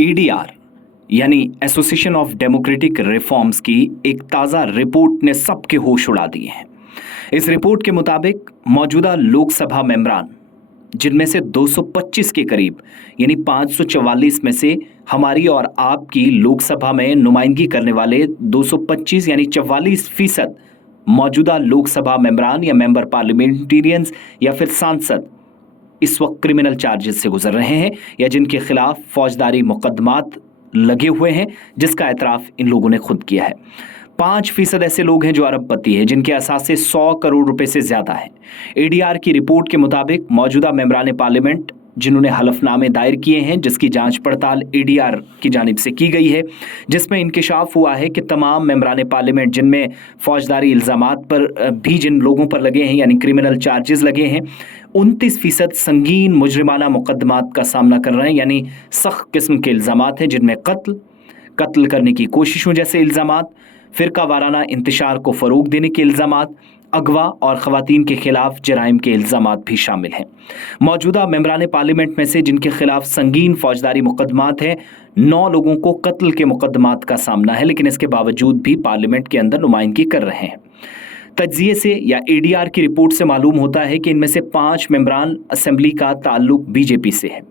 ADR यानी association of democratic reforms की एक ताज़ा रिपोर्ट ने सबके होश उड़ा दिए हैं। इस रिपोर्ट के मुताबिक मौजूदा लोकसभा मेंबरान, जिनमें से 225 के करीब यानी 544 में से हमारी और आपकी लोकसभा में नुमाइंदगी करने वाले 225 यानी 44% मौजूदा लोकसभा मेंबरान या मेंबर पार्लियामेंटेरियंस या फिर सांसद इस वक्त क्रिमिनल चार्जेस से गुजर रहे हैं या जिनके खिलाफ फौजदारी मुकदमात लगे हुए हैं, जिसका एतराफ इन लोगों ने खुद किया है। 5% ऐसे लोग हैं जो अरबपति हैं, जिनके असासे 100 करोड़ रुपए से ज्यादा है। एडीआर की रिपोर्ट के मुताबिक मौजूदा मेंबरान पार्लियामेंट जिन्होंने हलफनामे दायर किए हैं, जिसकी जांच पड़ताल एडीआर की जानिब से की गई है, जिसमें इंकिशाफ हुआ है कि तमाम मेंबरान पार्लियामेंट जिनमें फौजदारी इल्जामात पर भी जिन लोगों पर लगे हैं यानी क्रिमिनल चार्जेस लगे हैं, 29% संगीन मुजरिमाना मुकदमात का सामना कर रहे हैं, यानी सख्त किस्म के इल्जामात हैं जिनमें कत्ल करने की कोशिशों जैसे इल्जामात, फिरका वाराना इंतशार को फ़रोग देने के इल्जामात, अगवा और ख़वातीन के खिलाफ जराइम के इल्जामात भी शामिल हैं। मौजूदा मेंबरान पार्लियामेंट में से जिनके खिलाफ संगीन फौजदारी मुकदमात हैं, 9 लोगों को कत्ल के मुकदमात का सामना है, लेकिन इसके बावजूद भी पार्लियामेंट के अंदर नुमाइंदगी कर रहे हैं। तज्जिए से या एडीआर की रिपोर्ट से मालूम होता है कि इनमें से 5 मेंबरान असेंबली का ताल्लुक बीजेपी से है।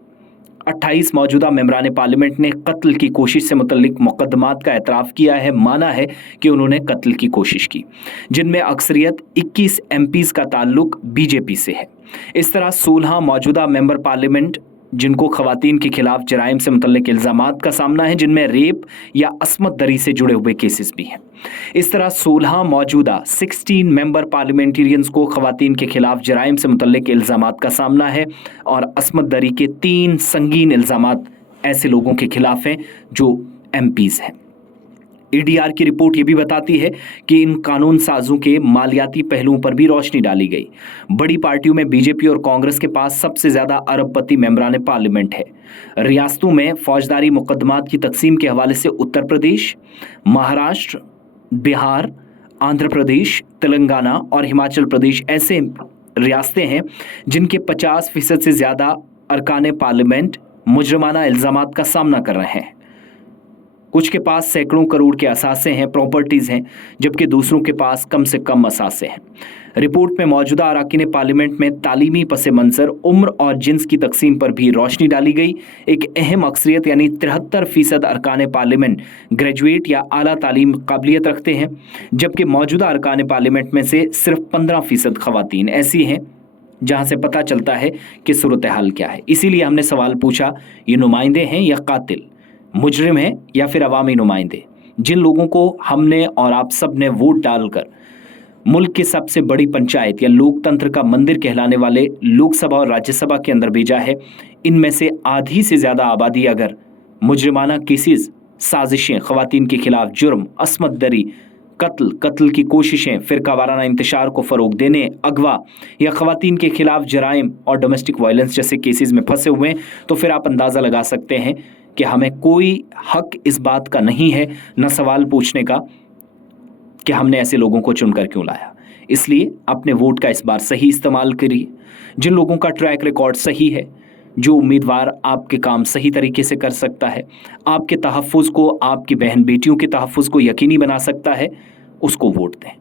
28 मौजूदा मेंबरान पार्लियामेंट ने कत्ल की कोशिश से मुतल्लिक मुकदमात का एतराफ़ किया है, माना है कि उन्होंने कत्ल की कोशिश की, जिनमें अक्सरियत 21 एमपीज़ का ताल्लुक बीजेपी से है। इस तरह 16 मौजूदा मेंबर पार्लियामेंट जिनको ख़वातीन के खिलाफ जराइम से मुतल्लिक इल्ज़ामात का सामना है, जिनमें रेप या अस्मत दरी से जुड़े हुए केसेस भी हैं। इस तरह 16 मौजूदा 16 मेंबर पार्लियामेंटेरियंस को ख़वातीन के खिलाफ जराइम से मुतल्लिक इल्ज़ामात का सामना है और अस्मत दरी के 3 संगीन इल्ज़ामात ऐसे लोगों के खिलाफ हैं जो एमपीज़ हैं। एडीआर की रिपोर्ट ये भी बताती है कि इन कानून साजों के मालियाती पहलुओं पर भी रोशनी डाली गई। बड़ी पार्टियों में बीजेपी और कांग्रेस के पास सबसे ज़्यादा अरबपति मेंबरान पार्लियामेंट है। रियासतों में फौजदारी मुकदमात की तकसीम के हवाले से उत्तर प्रदेश, महाराष्ट्र, बिहार, आंध्र प्रदेश, तेलंगाना और हिमाचल प्रदेश ऐसे रियासतें हैं जिनके 50% से ज़्यादा अरकान पार्लियामेंट मुजरमाना इल्ज़ामात का सामना कर रहे हैं। कुछ के पास सैकड़ों करोड़ के असासे हैं, प्रॉपर्टीज़ हैं, जबकि दूसरों के पास कम से कम असासे हैं। रिपोर्ट में मौजूदा अरकान पार्लियामेंट में तालीमी पस मंज़र, उम्र और जिन्स की तकसीम पर भी रोशनी डाली गई। एक अहम अक्सरियत यानी 73% अरकान पार्लियामेंट ग्रेजुएट या आला तालीम काबिलियत रखते हैं, जबकि मौजूदा अरकान पार्लियामेंट में से सिर्फ 15% ख़वातीन ऐसी हैं, जहाँ से पता चलता है कि सूरत हाल क्या है। इसीलिए हमने सवाल पूछा, ये नुमाइंदे हैं या कातिल, मुजरिम हैं या फिर अवामी नुमाइंदे, जिन लोगों को हमने और आप सब ने वोट डालकर मुल्क की सबसे बड़ी पंचायत या लोकतंत्र का मंदिर कहलाने वाले लोकसभा और राज्यसभा के अंदर भेजा है। इनमें से आधी से ज़्यादा आबादी अगर मुजरिमाना केसेस, साजिशें, ख़वातीन के खिलाफ जुर्म, अस्मत दरी, कत्ल की कोशिशें, फिरका वाराना इंतशार को फ़रोग देने, अगवा या ख़वातीन के खिलाफ जराइम और डोमेस्टिक वायलेंस जैसे केसेस में फंसे हुए हैं, तो फिर आप अंदाज़ा लगा सकते हैं कि हमें कोई हक इस बात का नहीं है न सवाल पूछने का कि हमने ऐसे लोगों को चुनकर क्यों लाया। इसलिए अपने वोट का इस बार सही इस्तेमाल करिए। जिन लोगों का ट्रैक रिकॉर्ड सही है, जो उम्मीदवार आपके काम सही तरीके से कर सकता है, आपके तहफ़्फ़ुज़ को, आपकी बहन बेटियों के तहफ़्फ़ुज़ को यकीनी बना सकता है, उसको वोट दें।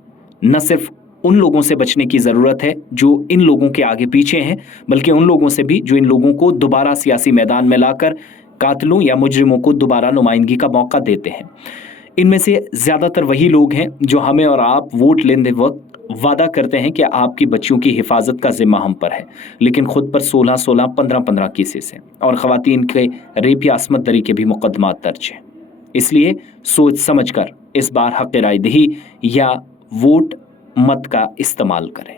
न सिर्फ उन लोगों से बचने की ज़रूरत है जो इन लोगों के आगे पीछे हैं, बल्कि उन लोगों से भी जो इन लोगों को दोबारा सियासी मैदान में लाकर कातिलों या मुजरिमों को दोबारा नुमाइंदगी का मौका देते हैं। इनमें से ज़्यादातर वही लोग हैं जो हमें और आप वोट लेने वक्त वादा करते हैं कि आपकी बच्चियों की हिफाजत का ज़िम्मा हम पर है, लेकिन ख़ुद पर 16-16, 15-15 केसेस हैं और ख़वातीन के रेप या अस्मत दरी के भी मुकदमात दर्ज हैं। इसलिए सोच समझ कर इस बार हक़ राय दही या वोट मत का इस्तेमाल करें।